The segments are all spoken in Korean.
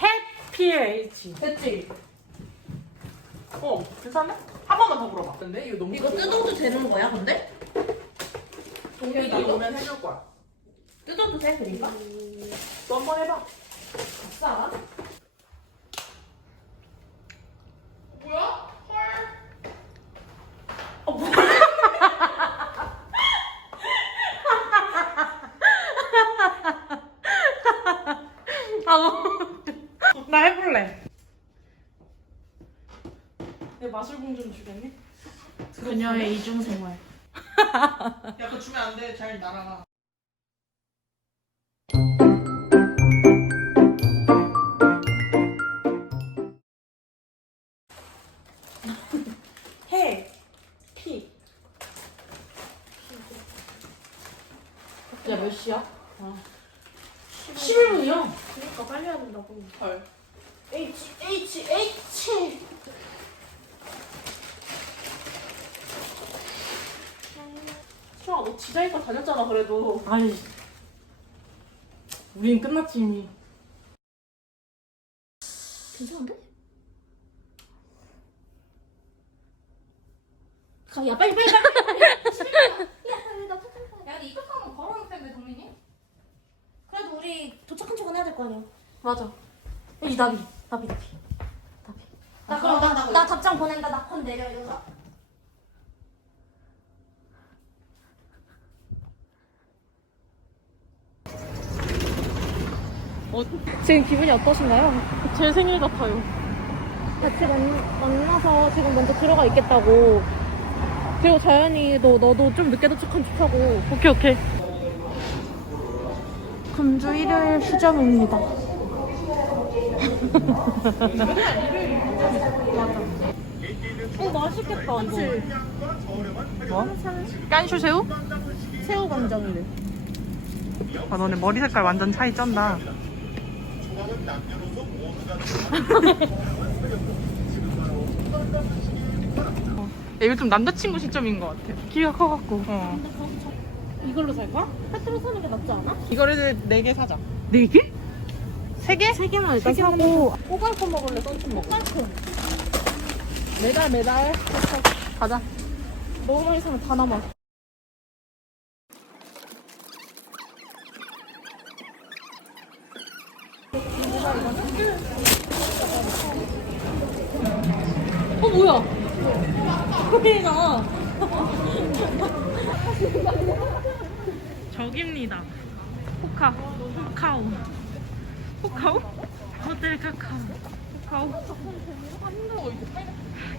해피에이치. 됐지? 어, 괜찮네? 한 번만 더 물어봐. 근데 이거 너무. 이거 뜯어도 되는 거야, 근데? 동민이 이거 오면 해줄 거야. 뜯어도 돼, 그니까? 또 한 번 해봐. 아싸. 좀 주겠니? 그녀의 이중 생활. 야, 그거 주면 안 돼. 잘 날아가. 해. P. 야, 몇 시야? 11분이요? 그러니까 빨리 해야 된다고. 헐. H, H, H! 수아, 너 지자이과 다녔잖아, 그래도. 아이. 우린 끝났지, 이미. 괜찮은데? 가, 야, 빨리, 빨리, 빨리! 빨리. 야, 근데 입학하면 바로 올 텐데, 동민이? 그래도 우리 도착한 척은 해야 될 거 아니야. 맞아. 여기 나비, 나비, 나비. 나비. 나 아, 그럼 나, 나 나 답장 보낸다. 나폰 내려, 이거. 지금 기분이 어떠신가요? 제 생일 같아요. 같이 만, 만나서 지금 먼저 들어가 있겠다고. 그리고 자연이도 너도 좀 늦게 도착한 척하고. 오케이, 오케이. 금주 일요일 휴점입니다. 어 맛있겠다. 그치? 뭐? 깐슈새우? 새우 간장이래. 아, 너네 머리 색깔 완전 차이 쩐다. 어. 야, 이거 좀 남자친구 시점인 것 같아. 키가 커갖고. 어. 근데 거기서 이걸로 살 거야? 페트로 사는 게 낫지 않아? 이거를 4개 사자. 네 개? 세 개? 세 개만 일단 사고 꼬갈코 먹을래? 썬툰 먹을래? 꼬갈코 매달, 매달. 가자. 너무 많이 사면 다 남아 뭐야? 코리나 저깁니다. 호카. 카카오. 호카오? 호텔 카카오. 호카오.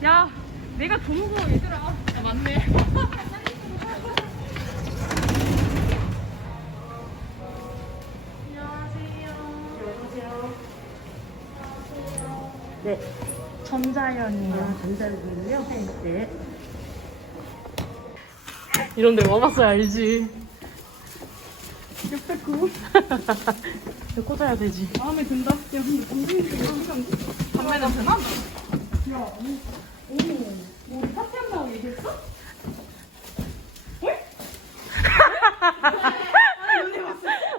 야, 내가 더 무거워, 얘들아. 야, 맞네. 네 전자연이요. 전자는요? 네 이런 데 와봤어야 알지. 609. 이거 꽂아야 되지. 마음에 든다. 야, 근데 동생이 담배 냄새 나?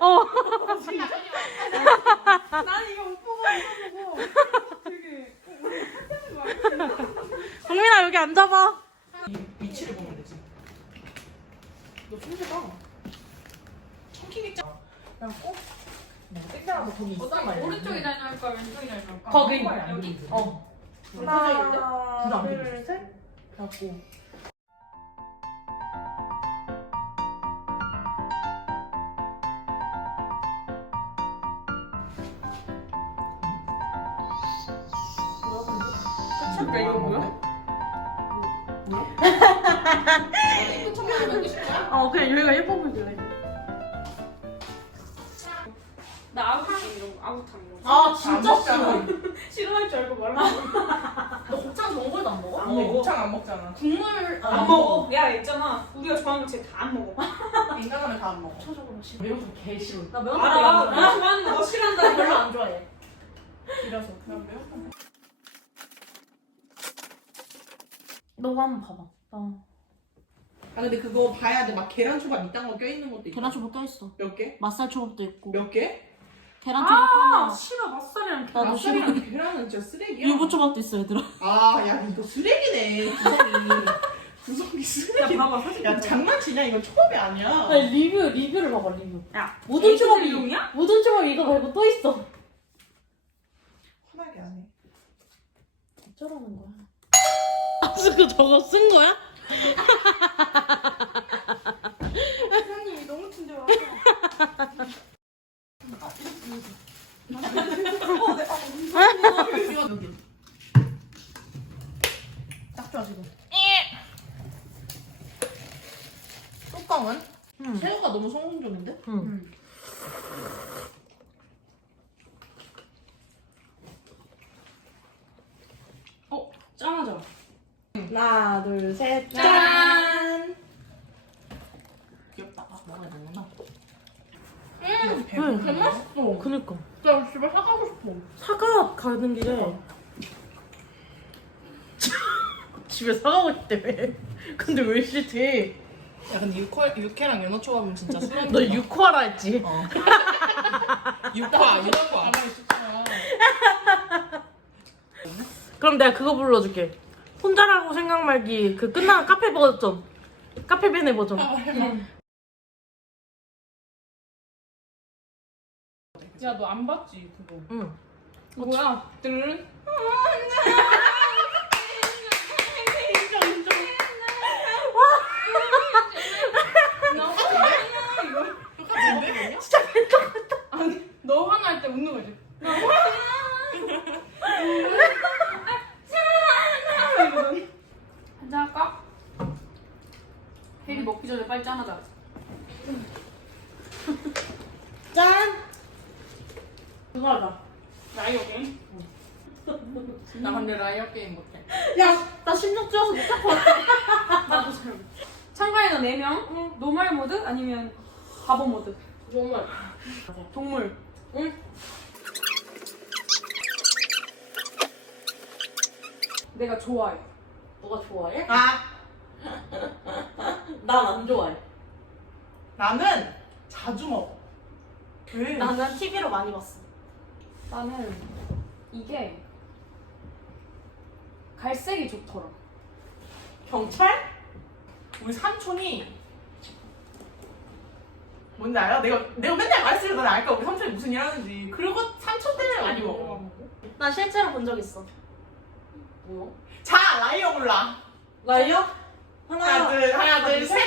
어. 동민아 여기 앉아봐. 이 위치를 보면 되지. 너 천재다. 청킹이 짱. 그냥 꼭 땡땡하고 거기 있단 말이야. 오른쪽이 잘 나올까, 왼쪽이 잘 나올까? 거기. 여기? 어. 하나, 둘, 셋. 갖고. 청소를 싶어요? 어, 그냥 여기가 예뻐 보이길래. 나 아구탕 이런 거, 아구탕 이런 거. 아 진짜 싫어. 싫어할 줄 알고 말하는 너 곱창 좋은 걸도 안 먹어? 안 먹어. 곱창 안 먹잖아. 국물 안 먹어. 야, 있잖아. 우리가 좋아하는 거 진짜 다안 먹어. 인간하면 다 안 먹어. 전적으로 싫어 매운 개 싫어. 나 매운 알아. 거나안 먹어 좋아하는 거너나 싫어한다. 별로 안 좋아해 길어서 그냥 매운 거. 너가 한번 봐봐 나 아 근데 그거 봐야 돼. 막 계란 초밥 이딴 거 껴있는 것도 있고. 계란 초밥 껴있어 몇 개? 맛살 초밥도 있고 몇 개? 계란 초밥 아 하나. 싫어 맛살이랑 나도 맛살이랑 계란은 진짜 쓰레기야. 유부 초밥도 있어 얘들아. 아, 야, 이거 쓰레기네. 구성이. 구성이 야 쓰레기. 봐봐 사진 야, 장난치냐? 이건 초밥이 아니야. 아니 리뷰 리뷰를 봐봐 리뷰. 야 모든 초밥이 용이야? 모든 초밥 이거 말고 또 있어. 화나게 안 해. 어쩌라는 거야? 아, 그 저거 쓴 거야? 사장님이 너무 친절하셔 여기. 딱 좋아, 지금. 뚜껑은? 응. 새우가 너무 성공적인데? 응. 어 짠하죠? 하나 둘 셋. 짠! 귀엽다. 아, 먹어야 되구나. 응. 배고프네. 그니까. 나 집에 사가고 싶어. 사과 가는 길에 집에 사가고 싶대. 근데 왜 싫대? 야, 근데 육회, 육회랑 연어 초밥은 진짜 쓰레기. 너 육화라 했지? 어. 육화, 육화. 가만히 있었잖아. 그럼 내가 그거 불러줄게. 혼자라고 생각 말기 그 끝나는 카페 버전. 카페 베네 버전. 야 너 안 봤지 그거 응. 뭐야 뜰 똑같은데? 아니 너 화날 때 웃는 거지 한잔 할까? 전에 빨리 짠하자 짠. 그거 하자. 라이어 게임? 나 근데 라이어 게임 못해 야, 나 심장 뛰어서 못 할 것 같아. 나도 잘 못해 참가인은 4명? 노말 모드? 아니면 바보 모드? 정말. 동물 응. 내가 좋아해 너가 좋아해? 아, 난 안 좋아해. 나는 자주 먹어. 왜? 나는 TV로 많이 봤어. 나는 이게 갈색이 좋더라 경찰? 우리 삼촌이 뭔지 알아? 내가 내가 맨날 말했으니까 넌 알까? 우리 삼촌이 무슨 일 하는지. 그리고 삼촌 때문에 많이 먹어. 나 실제로 본 적 있어. 뭐야? 자, 라이어 골라. 라이어? 하나, 하나, 둘, 하나, 둘, 셋.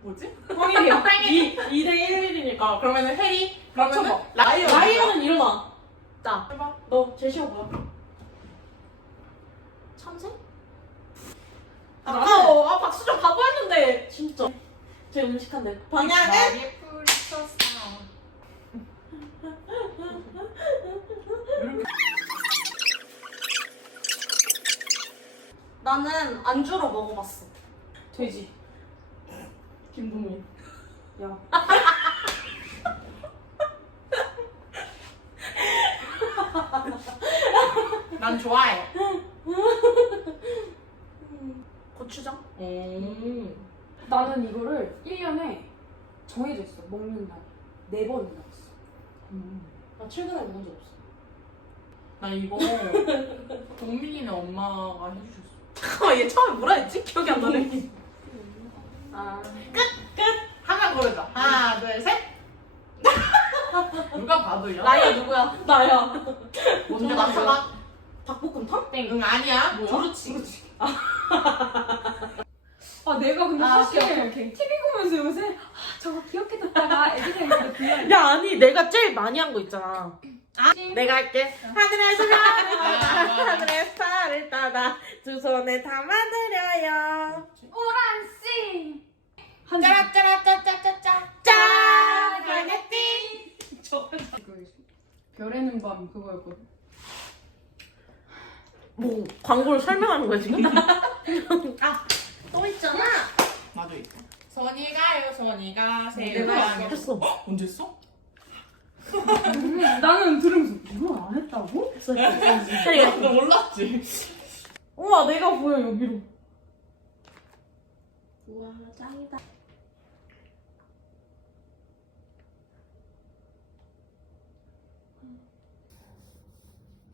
뭐지? 성일이야 2, 2대 1이니까. 어, 그러면은 해리. 그러면은 맞춰봐. 라이어. 라이어는 일어나. 자, 해봐. 너 제시어 뭐야? 참새? 아까워. 아, 박수 좀 바보였는데. 진짜. 제 음식한데. 방향은? 많이 풀쳤어. 나는 안주로 먹어봤어. 돼지 김동민. 야 난 좋아해. 고추장? 음. 나는 이거를 1년에 정해져 있어 먹는 날 4번이나 있어 나 최근에 먹은 적 없어. 나 이거 동민이네 엄마가 해주셨어. 잠깐만, 얘 처음에 뭐라 했지? 기억이 안 나네. 아 하나 고르자. 하나, 둘, 셋. 누가 봐도 야. 라이어 누구야? 나야. 뭔데 맞춰봐. 닭볶음탕? 응 아니야. 뭐야? 두루치. 아 내가 근데 아, 사실 오케이, 오케이. TV 보면서 요새 아, 저거 귀엽게 듣다가 애들이 있는데 그냥 야, 아니, 내가 제일 많이 한 거 있잖아. 내가 할게. 하늘에서 별을 따다, 하늘의 달을 따다, 두 손에 담아드려요. 오란씨 한 짜라짜라짜짜짜짜. 짠! 파이팅. 별에는 밤 그거였거든 뭐, 광고를 설명하는 거야, 지금? 또 있잖아. 맞아 있어. 손이 가요, 손이 가세요. 내가 했어. 언제 했어? 들으면서 이걸 안 했다고? 나 몰랐지. 우와 내가 보여 여기로 우와 짱이다.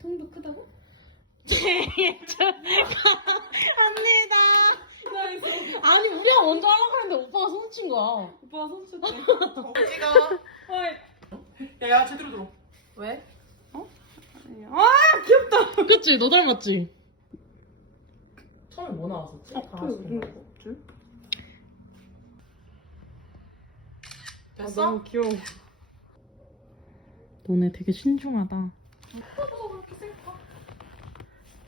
통도 크다고? 갑니다. 아니 우리가 먼저 하려고 했는데 오빠가 손친 거야. 오빠가 손수 어, 찍어. 헐. 야, 야, 제대로 들어. 왜? 그치 너 닮았지? 처음에 뭐 나왔었지? 다 그, 하시는 거. 아, 됐어? 너무 귀여워. 너네 되게 신중하다.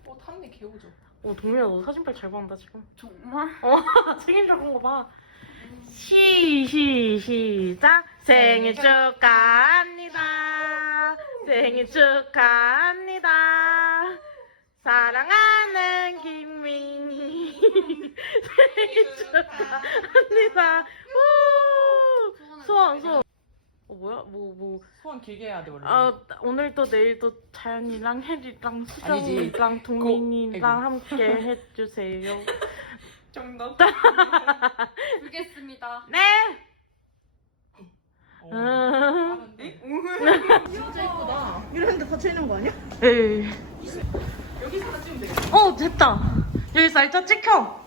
어, 탐내 개우죠. 어 동민아 너 사진빨 잘 받는다 지금. 정말? 어 책임져 본거 봐. 시, 시, 시작. 생일 축하합니다. 생일 축하합니다. 사랑하는 김민희. 생일 축하합니다. 우! 소원, 소원. 어, 뭐야? 뭐, 뭐. 소원 길게 해야 돼, 원래. 아, 오늘도 내일도 자연이랑 혜리랑. 수정이랑 동민이랑. 함께 해주세요. 정답. 울겠습니다. 네! 어. 음. 진짜 예쁘다. 이랬는데 닫혀있는 거 아니야? 에이. 여기서 하나 찍으면 되겠다. 어, 됐다. 여기 살짝 찍혀.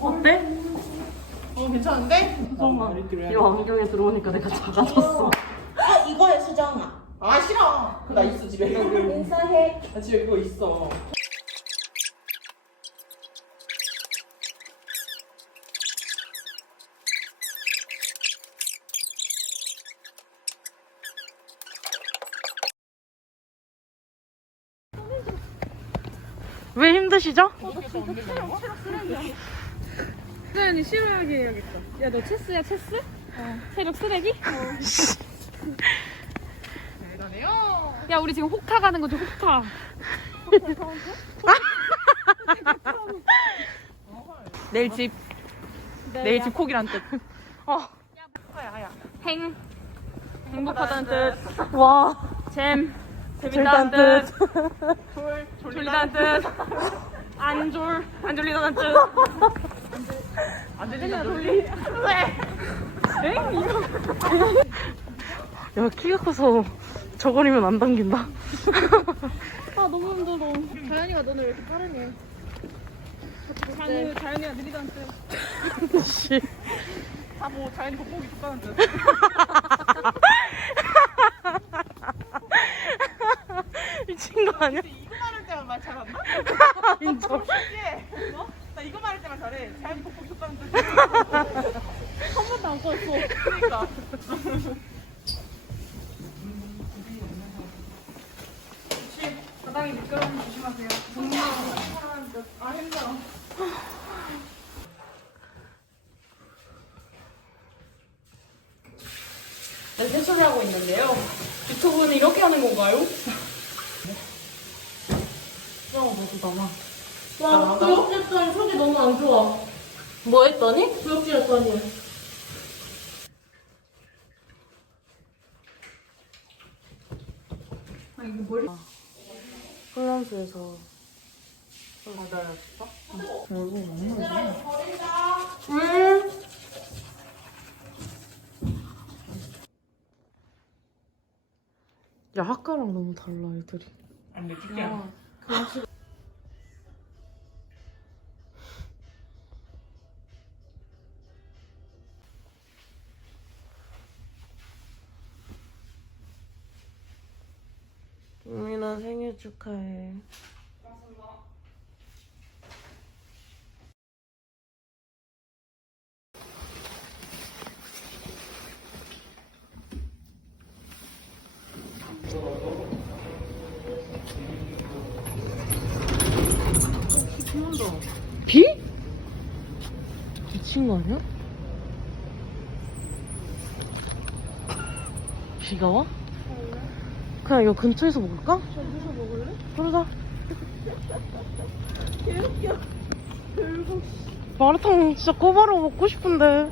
어때? 어, 괜찮은데? 잠깐만. 이렇게 이 안경에 들어오니까 내가 작아졌어. 아, 이거야, 수정아. 아, 싫어. 나 있어, 집에. 인사해. 나 집에 그거 있어. 왜 힘드시죠? 수현이 싫어하게 해야겠다. 야, 너 체스야, 체스? 어. 체력 쓰레기? 대단해요. 야, 우리 지금 호카 가는 거지, 호카. 내일 집. 내일 집 콕이란 뜻. 어. 행. 행복하다는 뜻. 와. 잼. 재밌다는 뜻. 뜻. 졸리다는 뜻. 안 졸. 안 졸리다는 뜻. 안 들린다, 놀리. 야, 키가 커서 저거리면 안 당긴다. 아, 너무 힘들어. 자연이가 너는 왜 이렇게 빠르니? 자연이, 자연이가 느리다는 뜻. 씨. 아, 뭐, 자연이 돋보기 좋다는 뜻. 미친 거 아니야? 이거 말할 때만 말 잘한다? 인정. 예. 어? 나 이거 말할 때만 잘해. 자연이 돋보기 좋다는 뜻. 한 번도 안 꺼였어. 그러니까. 바닥이 미끄러우면 조심하세요. 아, 힘들어. 네, 세수를 하고 있는데요. 유튜브는 이렇게 하는 건가요? 야, 너도 남아. 와, 구역질했더니 속이 너무 안 좋아. 뭐 했더니? 구역질했더니. 아, 이거 머리. 훈련소에서 받아야겠어? 음. 야 학과랑 너무 달라 애들이. 안 돼, 특이야. 우민아 생일 축하해. 비? 아니야? 비가 와? 그냥 이거 근처에서 먹을까? 저기서 먹을래? 그러자. 개웃겨. 마라탕 진짜 꼬바로 먹고 싶은데.